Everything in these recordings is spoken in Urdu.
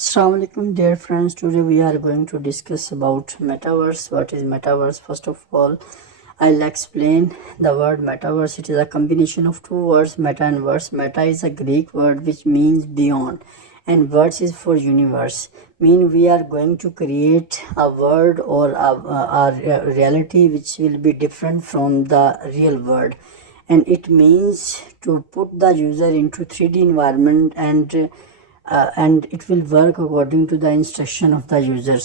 Assalamu alaikum dear friends. Today we are going to discuss about metaverse. What is metaverse? First of all, I'll explain the word metaverse. It is a combination of two words, meta and verse. Meta is a Greek word which means beyond, and verse is for universe. Mean we are going to create a word or a reality which will be different from the real world, and it means to put the user into 3D environment and it will work according to the instruction of the users.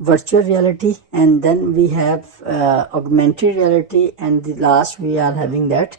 virtual reality, and then we have augmented reality, and the last we are having that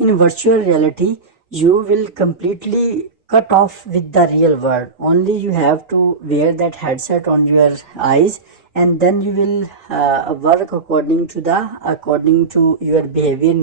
In virtual reality, you will completely cut off with the real world. Only you have to wear that headset on your eyes, and then you will work according to your behavior in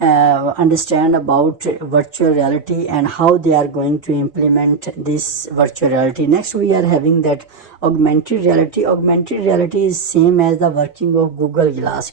understand about virtual reality and how they are going to implement this virtual reality. Next we are having that augmented reality. Augmented reality is same as the working of Google Glass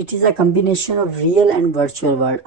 it is a combination of real and virtual world।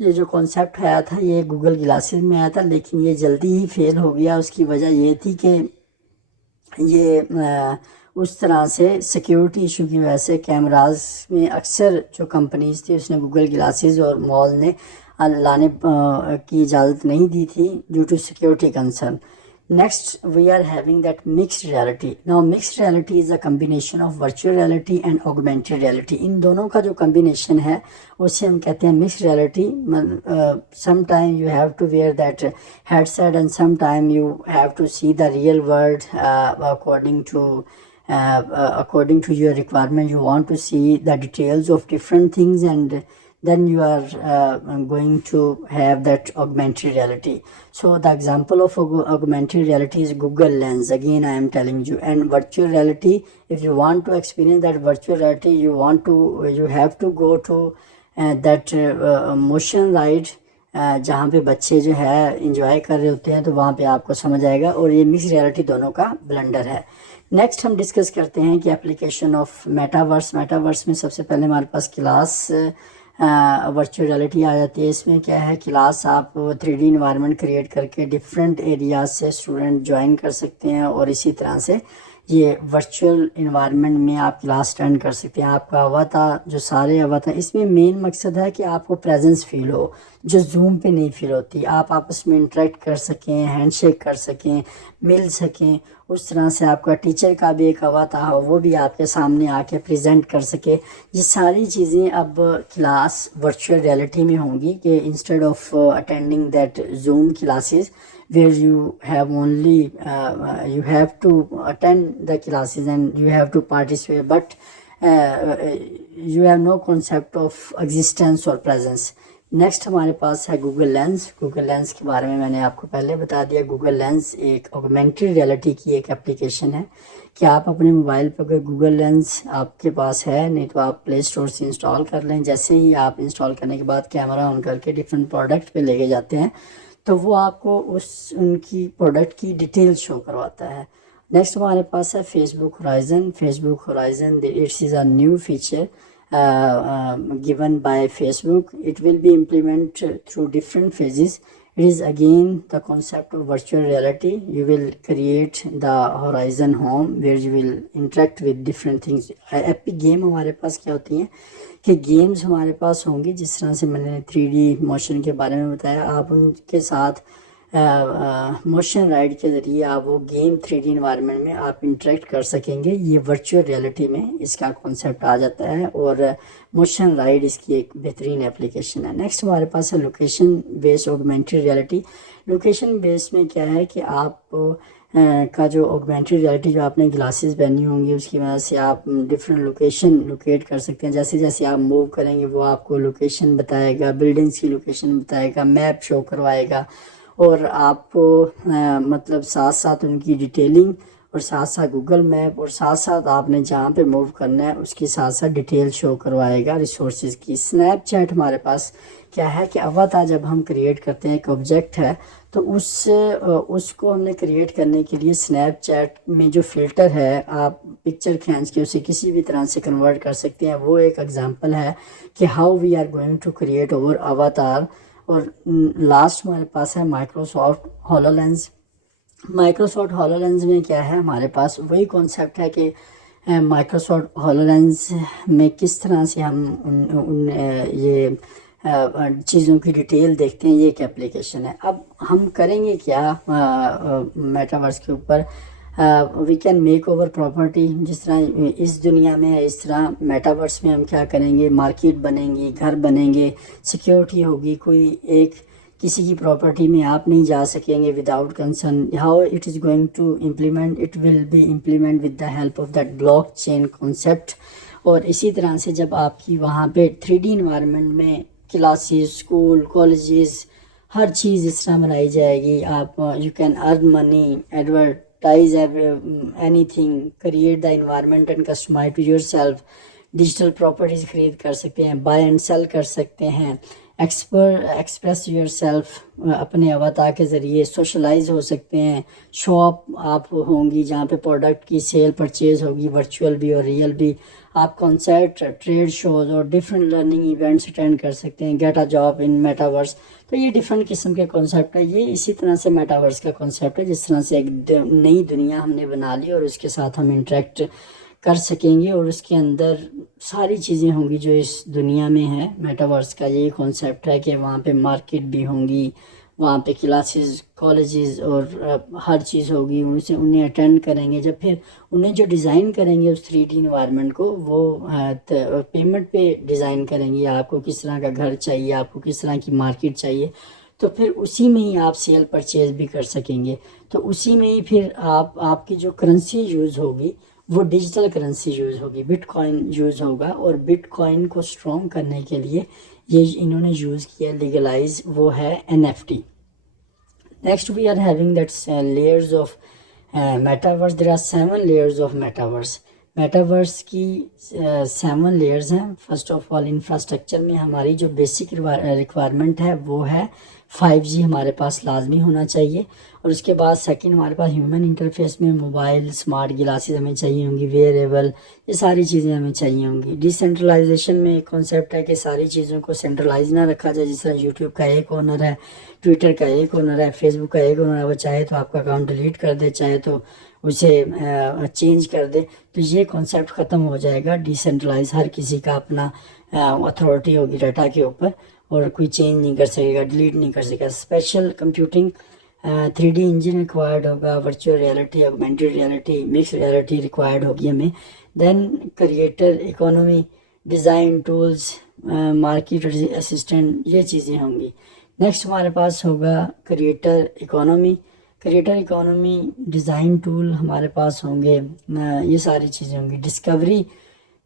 یہ جو کانسیپٹ آیا تھا یہ گوگل گلاسز میں آیا تھا، لیکن یہ جلدی ہی فیل ہو گیا. اس کی وجہ یہ تھی کہ یہ اس طرح سے سیکیورٹی ایشو کی وجہ سے کیمراز میں اکثر جو کمپنیز تھی اس نے گوگل گلاسز اور مال نے لانے کی اجازت نہیں دی تھی due to security concern. Next, we are having that mixed reality. Now, mixed reality is a combination of virtual reality and augmented reality. ان دونوں کا جو combination ہے اسے ہم کہتے ہیں mixed reality. Sometime you have to wear that headset and sometime you have to see the real world according to your requirement. You want to see the details of different things and then you are going to have that augmented reality. So the example of augmented reality is Google Lens. Again, I am telling you. And virtual reality, if you want to experience that virtual reality, you have to go to that motion ride جہاں پہ بچے جو ہے انجوائے کر رہے ہوتے ہیں، تو وہاں پہ آپ کو سمجھ آئے گا. اور یہ مکس ریالٹی دونوں کا بلنڈر ہے. نیکسٹ ہم ڈسکس کرتے ہیں کہ اپلیکیشن آف میٹاورس. میٹاورس میں سب سے پہلے ہمارے پاس کلاس ورچوئل ریالٹی آ جاتی ہے. اس میں کیا ہے، کلاس آپ 3D انوائرمنٹ کریٹ کر کے ڈفرینٹ ایریاز سے اسٹوڈنٹ جوائن کر سکتے ہیں اور اسی طرح سے یہ ورچوئل انوائرمنٹ میں آپ کلاس اٹینڈ کر سکتے ہیں. آپ کا اواتار جو سارے اواتار، اس میں مین مقصد ہے کہ آپ کو پریزنس فیل ہو جو زوم پہ نہیں فیل ہوتی. آپ آپس میں انٹریکٹ کر سکیں، ہینڈ شیک کر سکیں، مل سکیں. اس طرح سے آپ کا ٹیچر کا بھی ایک اواتار ہو، وہ بھی آپ کے سامنے آ کے پریزنٹ کر سکے. یہ ساری چیزیں اب کلاس ورچوئل ریالٹی میں ہوں گی کہ instead of attending that zoom classes where you have to attend the classes and you have to participate, but you have no concept of existence or presence. Next ہمارے پاس ہے گوگل لینس. گوگل لینس کے بارے میں میں نے آپ کو پہلے بتا دیا. گوگل لینس ایک آگمنٹڈ ریالٹی کی ایک اپلیکیشن ہے کہ آپ اپنے موبائل پہ اگر گوگل لینس آپ کے پاس ہے، نہیں تو آپ پلے اسٹور سے انسٹال کر لیں. جیسے ہی آپ انسٹال کرنے کے بعد کیمرہ آن کر کے ڈفرینٹ پروڈکٹ پہ لے کے جاتے ہیں تو وہ آپ کو ان کی پروڈکٹ کی ڈیٹیل شو کرواتا ہے. نیکسٹ ہمارے پاس ہے Facebook Horizon. Facebook Horizon it's is a new feature given by Facebook. It will be implemented through different phases. It is again the concept of virtual reality. You will create the Horizon Home where you will interact with different things. Epic game ہمارے پاس کیا ہوتی ہیں کہ گیمز ہمارے پاس ہوں گی، جس طرح سے میں نے 3D موشن کے بارے میں بتایا. آپ ان کے ساتھ موشن رائڈ کے ذریعے آپ وہ گیم 3D انوائرمنٹ میں آپ انٹریکٹ کر سکیں گے. یہ ورچوئل ریالٹی میں اس کا کانسیپٹ آ جاتا ہے اور موشن رائڈ اس کی ایک بہترین اپلیکیشن ہے. نیکسٹ ہمارے پاس ہے لوکیشن بیس آگمنٹڈ ریالٹی. لوکیشن بیس میں کیا ہے کہ آپ کا جو آگمنٹڈ ریالٹی جو آپ نے گلاسز پہنی ہوں گی اس کی وجہ سے آپ ڈفرینٹ لوکیشن لوکیٹ کر سکتے ہیں. جیسے جیسے آپ موو کریں گے وہ آپ کو لوکیشن بتائے گا، بلڈنگس کی لوکیشن بتائے گا، میپ شو کروائے گا اور آپ کو مطلب ساتھ ساتھ ان کی ڈیٹیلنگ اور ساتھ ساتھ گوگل میپ اور ساتھ ساتھ آپ نے جہاں پہ موو کرنا ہے اس کی ساتھ ساتھ ڈیٹیل شو کروائے گا ریسورسز کی. اسنیپ چیٹ ہمارے پاس کیا ہے کہ اواتار جب ہم کریٹ کرتے ہیں ایک آبجیکٹ ہے تو اس کو ہم نے کریٹ کرنے کے لیے اسنیپ چیٹ میں جو فلٹر ہے آپ پکچر کھینچ کے اسے کسی بھی طرح سے کنورٹ کر سکتے ہیں. وہ ایک ایگزامپل ہے کہ how we are going to create our avatar. اور لاسٹ ہمارے پاس ہے Microsoft HoloLens. Microsoft HoloLens میں کیا ہے، ہمارے پاس وہی کانسیپٹ ہے کہ مائکروسافٹ ہولو لینز میں کس طرح سے ہم یہ چیزوں کی ڈیٹیل دیکھتے ہیں. یہ ایک اپلیکیشن ہے. اب ہم کریں گے کیا میٹاورس کے اوپر، we can make over property. جس طرح اس دنیا میں ہے اس طرح میٹاورس میں ہم کیا کریں گے، مارکیٹ بنیں گی، گھر بنیں گے، سیکیورٹی ہوگی. کوئی ایک کسی کی پراپرٹی میں آپ نہیں جا سکیں گے without concern. How it is going to implement, it will be implement with the help of that block chain concept. اور اسی طرح سے جب آپ کی وہاں پہ 3D انوائرمنٹ میں کلاسز، اسکول، کالجز، ہر چیز اس طرح بنائی جائے گی. آپ you can earn money, advertise anything, create the environment and customise to yourself. Digital properties خرید کر سکتے ہیں، بائی اینڈ سیل کر سکتے ہیں. ایکسپریس یور سیلف، اپنے اواتار کے ذریعے سوشلائز ہو سکتے ہیں. شاپ آپ ہوں گی جہاں پہ پروڈکٹ کی سیل پرچیز ہوگی، ورچوئل بھی اور ریئل بھی. آپ کنسرٹ، ٹریڈ شوز اور ڈفرینٹ لرننگ ایونٹس اٹینڈ کر سکتے ہیں. Get a job in metaverse. تو یہ ڈفرینٹ قسم کے کانسیپٹ ہے. یہ اسی طرح سے میٹاورس کا کانسیپٹ ہے، جس طرح سے ایک نئی دنیا ہم نے بنا لی اور اس کے ساتھ ہم انٹریکٹ کر سکیں گے، اور اس کے اندر ساری چیزیں ہوں گی جو اس دنیا میں ہے. میٹاورس کا یہی کانسیپٹ ہے کہ وہاں پہ مارکیٹ بھی ہوں گی، وہاں پہ کلاسز، کالجز اور ہر چیز ہوگی. انہیں اٹینڈ کریں گے. جب پھر انہیں جو ڈیزائن کریں گے اس 3D انوائرمنٹ کو، وہ پیمنٹ پہ ڈیزائن کریں گے. آپ کو کس طرح کا گھر چاہیے، آپ کو کس طرح کی مارکیٹ چاہیے، تو پھر اسی میں ہی آپ سیل پرچیز بھی کر سکیں گے. تو اسی میں ہی پھر آپ کی جو کرنسی یوز ہوگی وہ ڈیجیٹل کرنسی یوز ہوگی، بٹ کوائن یوز ہوگا. اور بٹ کوائن کو اسٹرانگ کرنے کے لیے یہ انہوں نے یوز کیا لیگلائز، وہ ہے NFT. Next we are having that layers of metaverse. There are 7 layers of metaverse. Metaverse کی 7 لیئرز ہیں. فرسٹ آف آل انفراسٹرکچر میں ہماری جو بیسک ریکوائرمنٹ ہے وہ ہے 5G ہمارے پاس لازمی ہونا چاہیے. اور اس کے بعد سیکنڈ ہمارے پاس ہیومن انٹرفیس میں موبائل، اسمارٹ گلاسز ہمیں چاہیے ہوں گی، ویئریبل، یہ ساری چیزیں ہمیں چاہیے ہوں گی. ڈیسینٹرلائزیشن میں ایک کانسیپٹ ہے کہ ساری چیزوں کو سینٹرلائز نہ رکھا جائے. جس طرح یوٹیوب کا ایک اونر ہے، ٹویٹر کا ایک اونر ہے، فیس بک کا ایک اونر ہے. وہ چاہے تو آپ کا اکاؤنٹ ڈیلیٹ کر دے، چاہے تو اسے چینج کر دے. تو یہ کانسیپٹ ختم ہو جائے گا. ڈیسینٹرلائز، ہر کسی کا اپنا اتھارٹی ہوگی ڈاٹا کے اوپر، اور کوئی چینج نہیں کر سکے گا، ڈیلیٹ نہیں کر سکے گا. Special computing 3D engine required ہوگا. Virtual reality, augmented reality, mix reality required ہوگی ہمیں. Then creator economy, design tools, market assistant, یہ چیزیں ہوں گی. نیکسٹ ہمارے پاس ہوگا creator economy. Creator economy, design tool ہمارے پاس ہوں گے. یہ ساری چیزیں ہوں گی. Discovery,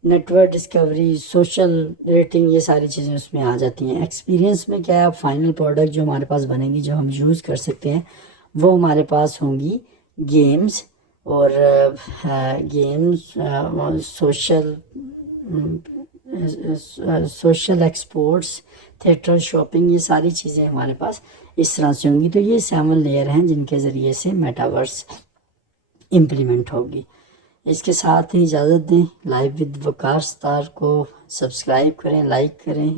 network discovery, social rating, یہ ساری چیزیں اس میں آ جاتی ہیں. ایکسپیرینس میں کیا ہے، فائنل پروڈکٹ جو ہمارے پاس بنے گی، جو ہم یوز کر سکتے ہیں، وہ ہمارے پاس ہوں گی گیمز اور سوشل ایکسپورٹس، تھیٹر، شاپنگ، یہ ساری چیزیں ہمارے پاس اس طرح سے ہوں گی. تو یہ 7 لیئر ہیں جن کے ذریعے سے میٹاورس امپلیمنٹ ہوگی. اس کے ساتھ ہی اجازت دیں. لائف ود وقار ستار کو سبسکرائب کریں، لائک کریں.